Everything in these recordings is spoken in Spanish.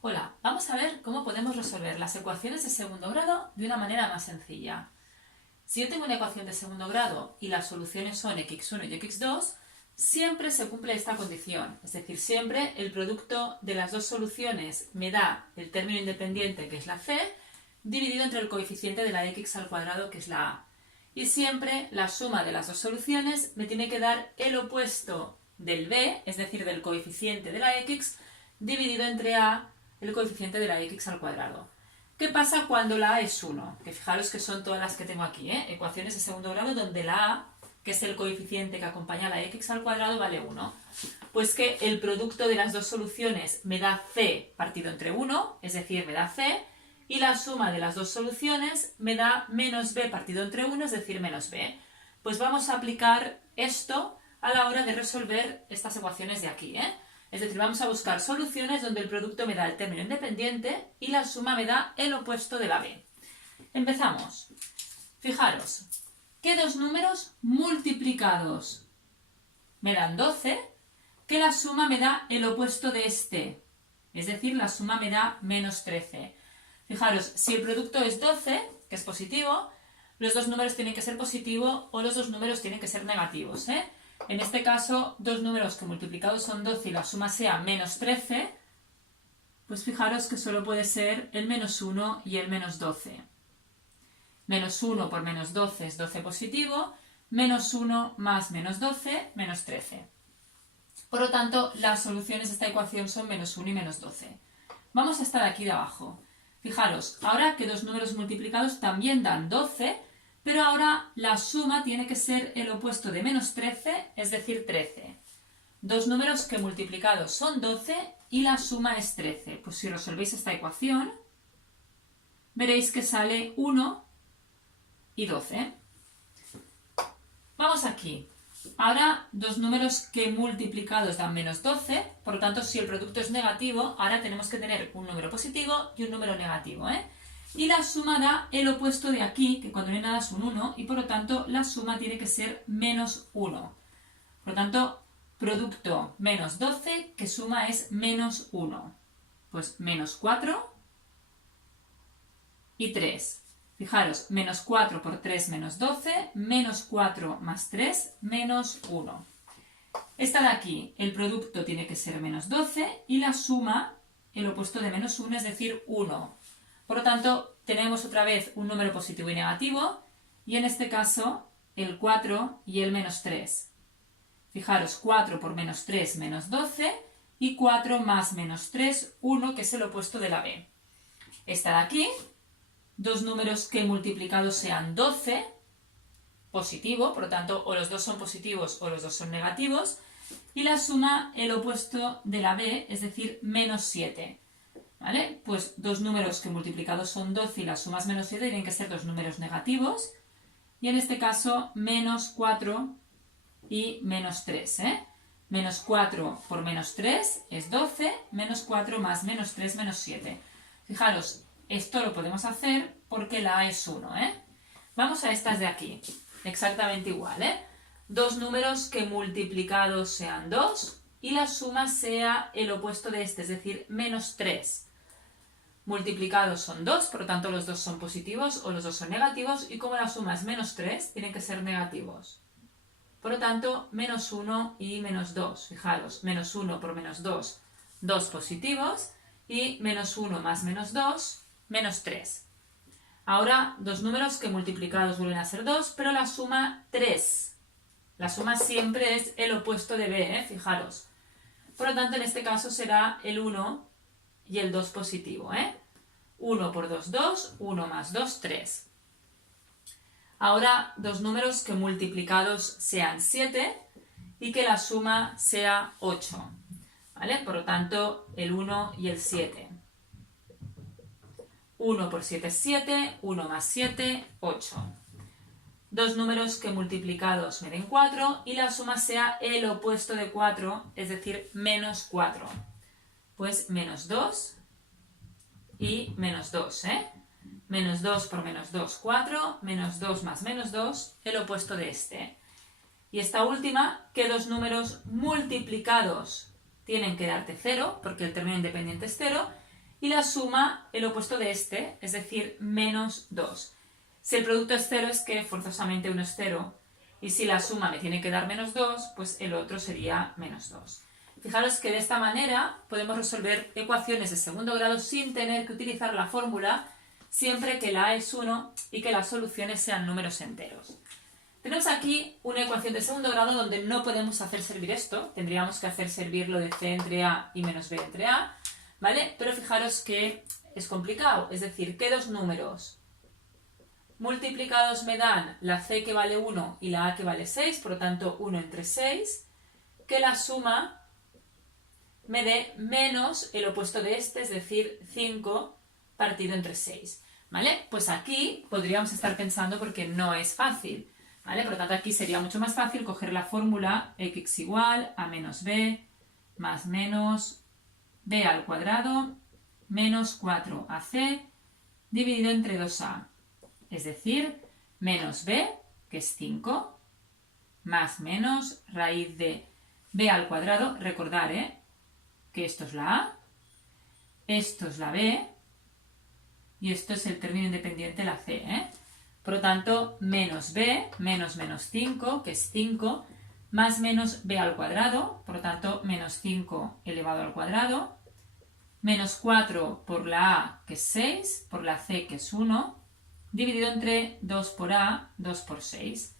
Hola, vamos a ver cómo podemos resolver las ecuaciones de segundo grado de una manera más sencilla. Si yo tengo una ecuación de segundo grado y las soluciones son x1 y x2, siempre se cumple esta condición, es decir, siempre el producto de las dos soluciones me da el término independiente, que es la c, dividido entre el coeficiente de la x al cuadrado, que es la a. Y siempre la suma de las dos soluciones me tiene que dar el opuesto del b, es decir, del coeficiente de la x, dividido entre a, el coeficiente de la x al cuadrado. ¿Qué pasa cuando la a es 1? Que fijaros que son todas las que tengo aquí, ecuaciones de segundo grado donde la a, que es el coeficiente que acompaña a la x al cuadrado, vale 1. Pues que el producto de las dos soluciones me da c partido entre 1, es decir, me da c, y la suma de las dos soluciones me da menos b partido entre 1, es decir, menos b. Pues vamos a aplicar esto a la hora de resolver estas ecuaciones de aquí, Es decir, vamos a buscar soluciones donde el producto me da el término independiente y la suma me da el opuesto de la b. Empezamos. Fijaros, que dos números multiplicados me dan 12, que la suma me da el opuesto de este, es decir, la suma me da menos 13. Fijaros, si el producto es 12, que es positivo, los dos números tienen que ser positivos o los dos números tienen que ser negativos, En este caso, dos números que multiplicados son 12 y la suma sea menos 13, pues fijaros que solo puede ser el menos 1 y el menos 12. Menos 1 por menos 12 es 12 positivo, menos 1 más menos 12, menos 13. Por lo tanto, las soluciones de esta ecuación son menos 1 y menos 12. Vamos a estar aquí de abajo. Fijaros, ahora que dos números multiplicados también dan 12, pero ahora la suma tiene que ser el opuesto de menos 13, es decir, 13. Dos números que multiplicados son 12 y la suma es 13. Pues si resolvéis esta ecuación, veréis que sale 1 y 12. Vamos aquí. Ahora, dos números que multiplicados dan menos 12, por lo tanto, si el producto es negativo, ahora tenemos que tener un número positivo y un número negativo, Y la suma da el opuesto de aquí, que cuando no hay nada es un 1, y por lo tanto la suma tiene que ser menos 1. Por lo tanto, producto menos 12, que suma es menos 1. Pues menos 4 y 3. Fijaros, menos 4 por 3 menos 12, menos 4 más 3, menos 1. Esta de aquí, el producto tiene que ser menos 12 y la suma, el opuesto de menos 1, es decir, 1. Por lo tanto, tenemos otra vez un número positivo y negativo, y en este caso, el 4 y el menos 3. Fijaros, 4 por menos 3, menos 12, y 4 más menos 3, 1, que es el opuesto de la b. Esta de aquí, dos números que multiplicados sean 12, positivo, por lo tanto, o los dos son positivos o los dos son negativos, y la suma, el opuesto de la b, es decir, menos 7. ¿Vale? Pues dos números que multiplicados son 12 y la suma es menos 7 tienen que ser dos números negativos, y en este caso, menos 4 y menos 3, Menos 4 por menos 3 es 12, menos 4 más menos 3, menos 7. Fijaros, esto lo podemos hacer porque la a es 1, Vamos a estas de aquí, exactamente igual, Dos números que multiplicados sean 2 y la suma sea el opuesto de este, es decir, menos 3. Multiplicados son 2, por lo tanto los dos son positivos o los dos son negativos, y como la suma es menos 3, tienen que ser negativos. Por lo tanto, menos 1 y menos 2. Fijaros, menos 1 por menos 2, 2 positivos, y menos 1 más menos 2, menos 3. Ahora, dos números que multiplicados vuelven a ser 2, pero la suma 3. La suma siempre es el opuesto de b, fijaros. Por lo tanto, en este caso será el 1 y el 2 positivo, 1 por 2, 2, 1 más 2, 3. Ahora, dos números que multiplicados sean 7 y que la suma sea 8, ¿vale? Por lo tanto, el 1 y el 7. 1 por 7 es 7, 1 más 7, 8. Dos números que multiplicados me den 4 y la suma sea el opuesto de 4, es decir, menos 4. Pues menos 2 y menos 2, Menos 2 por menos 2, 4, menos 2 más menos 2, el opuesto de este. Y esta última, que dos números multiplicados tienen que darte 0, porque el término independiente es 0, y la suma el opuesto de este, es decir, menos 2. Si el producto es 0 es que forzosamente uno es 0 y si la suma me tiene que dar menos 2, pues el otro sería menos 2. Fijaros que de esta manera podemos resolver ecuaciones de segundo grado sin tener que utilizar la fórmula siempre que la A es 1 y que las soluciones sean números enteros. Tenemos aquí una ecuación de segundo grado donde no podemos hacer servir esto, tendríamos que hacer servir lo de c entre a y menos b entre a, ¿vale? Pero fijaros que es complicado, es decir, que dos números multiplicados me dan la c que vale 1 y la a que vale 6, por lo tanto 1 entre 6, que la suma me dé menos el opuesto de este, es decir, 5 partido entre 6, ¿vale? Pues aquí podríamos estar pensando porque no es fácil, ¿vale? Por lo tanto, aquí sería mucho más fácil coger la fórmula x igual a menos b más menos b al cuadrado menos 4ac dividido entre 2a, es decir, menos b, que es 5, más menos raíz de b al cuadrado, recordar, que esto es la a, esto es la b, y esto es el término independiente, la c, Por lo tanto, menos b, menos menos 5, que es 5, más menos b al cuadrado, por lo tanto, menos 5 elevado al cuadrado, menos 4 por la a, que es 6, por la c, que es 1, dividido entre 2 por a, 2 por 6.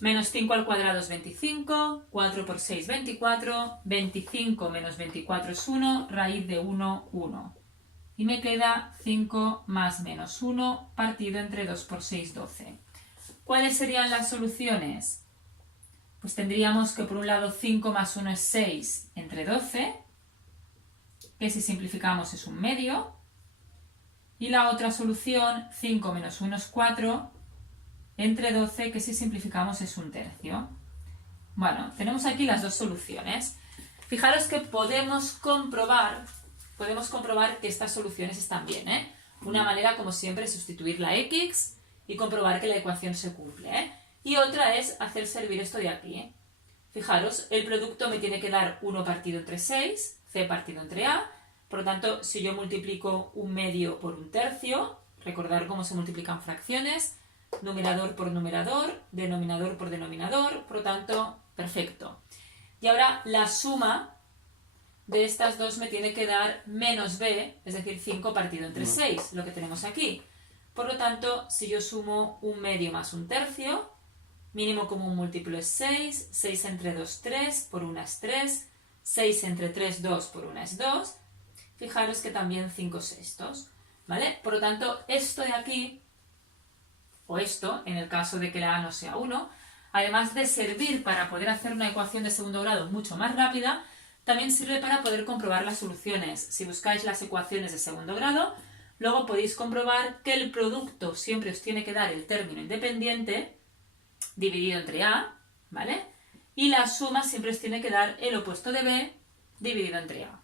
Menos 5 al cuadrado es 25, 4 por 6, 24, 25 menos 24 es 1, raíz de 1, 1. Y me queda 5 más menos 1 partido entre 2 por 6, 12. ¿Cuáles serían las soluciones? Pues tendríamos que por un lado 5 más 1 es 6 entre 12, que si simplificamos es un medio. Y la otra solución, 5 menos 1 es 4 entre 12, que si simplificamos es un tercio. Bueno, tenemos aquí las dos soluciones. Fijaros que podemos comprobar que estas soluciones están bien, Una manera, como siempre, es sustituir la x y comprobar que la ecuación se cumple, Y otra es hacer servir esto de aquí, Fijaros, el producto me tiene que dar 1 partido entre 6, c partido entre a. Por lo tanto, si yo multiplico un medio por un tercio, recordar cómo se multiplican fracciones, numerador por numerador, denominador por denominador, por lo tanto, perfecto. Y ahora la suma de estas dos me tiene que dar menos b, es decir, 5 partido entre 6, lo que tenemos aquí. Por lo tanto, si yo sumo un medio más un tercio, mínimo común múltiplo es 6, 6 entre 2, 3, por 1 es 3, 6 entre 3, 2, por 1 es 2. Fijaros que también 5 sextos, ¿vale? Por lo tanto, esto de aquí, o esto, en el caso de que la a no sea 1, además de servir para poder hacer una ecuación de segundo grado mucho más rápida, también sirve para poder comprobar las soluciones. Si buscáis las ecuaciones de segundo grado, luego podéis comprobar que el producto siempre os tiene que dar el término independiente dividido entre a, ¿vale? Y la suma siempre os tiene que dar el opuesto de b dividido entre a.